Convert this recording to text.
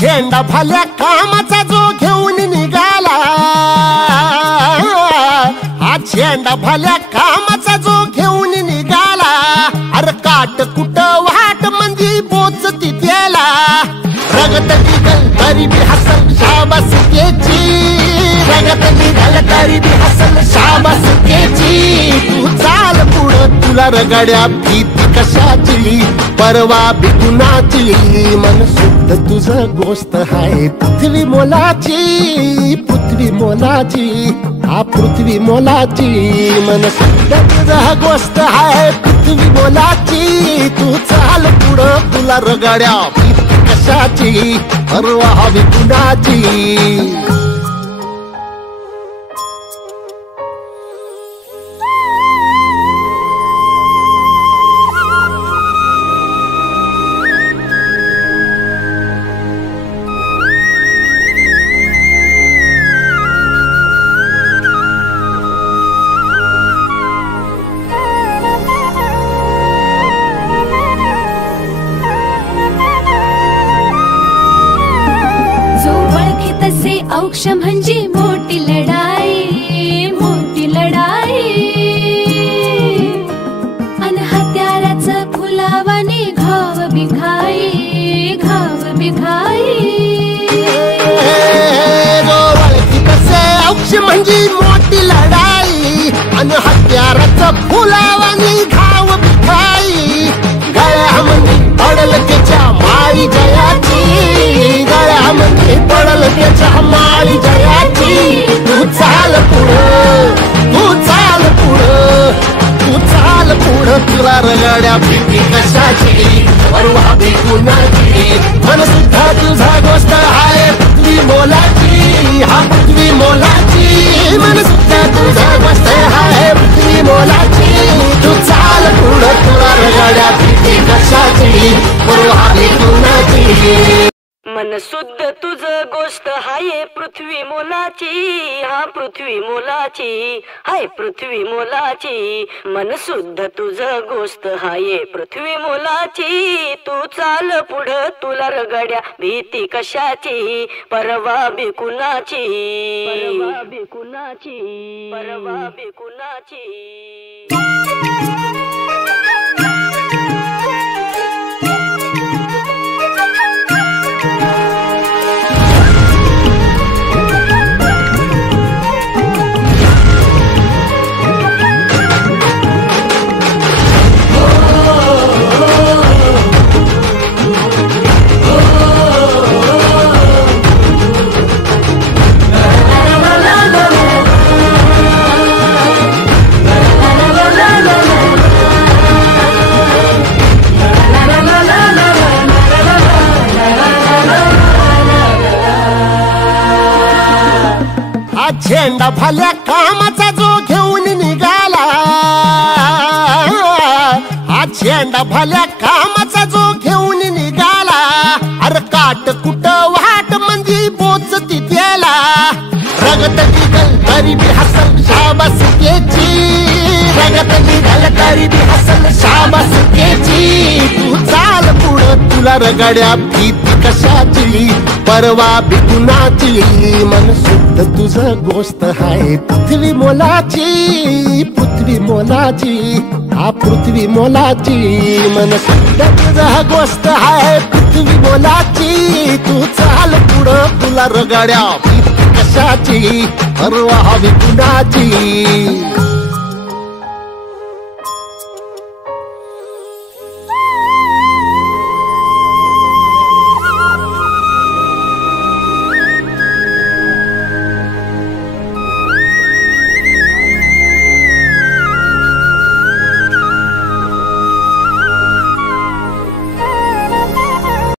झेंडा भल्या कामाचा जो घेऊन निघाला, हा झेंडा भल्या कामाचा जो घेऊन निघाला, अरे काट कुट वाट मंदी पोचती त्याला, रगत निघल तरी बी हसल शाबास केची, रगत निघल तरी बी हसल शाबास केची, तू चाल पुढं तुला रगड्या भीती कशाची, परवा बी कुणाची, मन शुद्ध तुझं गोष्ट हाय पृथ्वी मोलाची, पृथ्वी मोलाची, हा पृथ्वी मोलाची, मन शुद्ध तुझं गोष्ट हाय पृथ्वी मोलाची, तू चाल पुढं तुला रगड्या भीती कशाची, परवा बी कुणाची। औक्ष म्हणजे मोठी लढाई, मोठी लढाई, अन हत्याराचं फुलावाने घाव बिघाई, घाव बिघाई, औक्ष म्हणजे मोठी लढाई, अन हत्याराचं फुलावाने घाव बिघाई, गळ्यामध्ये पडल त्याच्या माळी जयाची, गळ्यामध्ये पडल त्याच्या माळी जयाची, तू चाल पुढं, तू चाल पुढं, तू चाल पुढं, तुला रगड्या भीती कशाची, परवा बी कुणाची, मन सुद्धा तुझा गोष्ट आहे पृथ्वी मोलाची, हा पृथ्वी मोलाची, मन सुद्धा तुझा गोष्ट आहे पृथ्वी मोलाची, तू चाल पुढं तुला रगड्या भीती कशाची, परवा बी कुणाची। मन शुद्ध तुझ गोष्ट हाय पृथ्वी मोलाची, हा पृथ्वी मोलाची, हाय पृथ्वी मोलाची, मन शुद्ध तुझ गोष्ट हाय पृथ्वी मोलाची, तू चाल पुढं तुला रगड्या भीती कशाची, परवा बी कुणाची, परवा बी कुणाची, परवा बी कुणाची। झेंडा भल्या कामाचा जो घेऊन निघाला, हा झेंडा भल्या कामाचा जो घेऊन निघाला, अरे काट कुट वाट मंदी पोचती त्याला, रगत निघल तरी बी हसल शाबास केची, रगत निघल तरी बी हसल शाबास केची, तू चाल पुढं तुला रगड्या भीती कशाची, परवा बी कुणाची, मन शुद्ध तुझं गोष्ट हाय पृथ्वी मोलाची, पृथ्वी मोलाची, हा पृथ्वी मोलाची, मन शुद्ध तुझं गोष्ट हाय पृथ्वी मोलाची, तू चाल पुढं तुला रगड्या भीती कशाची, परवा बी कुणाची।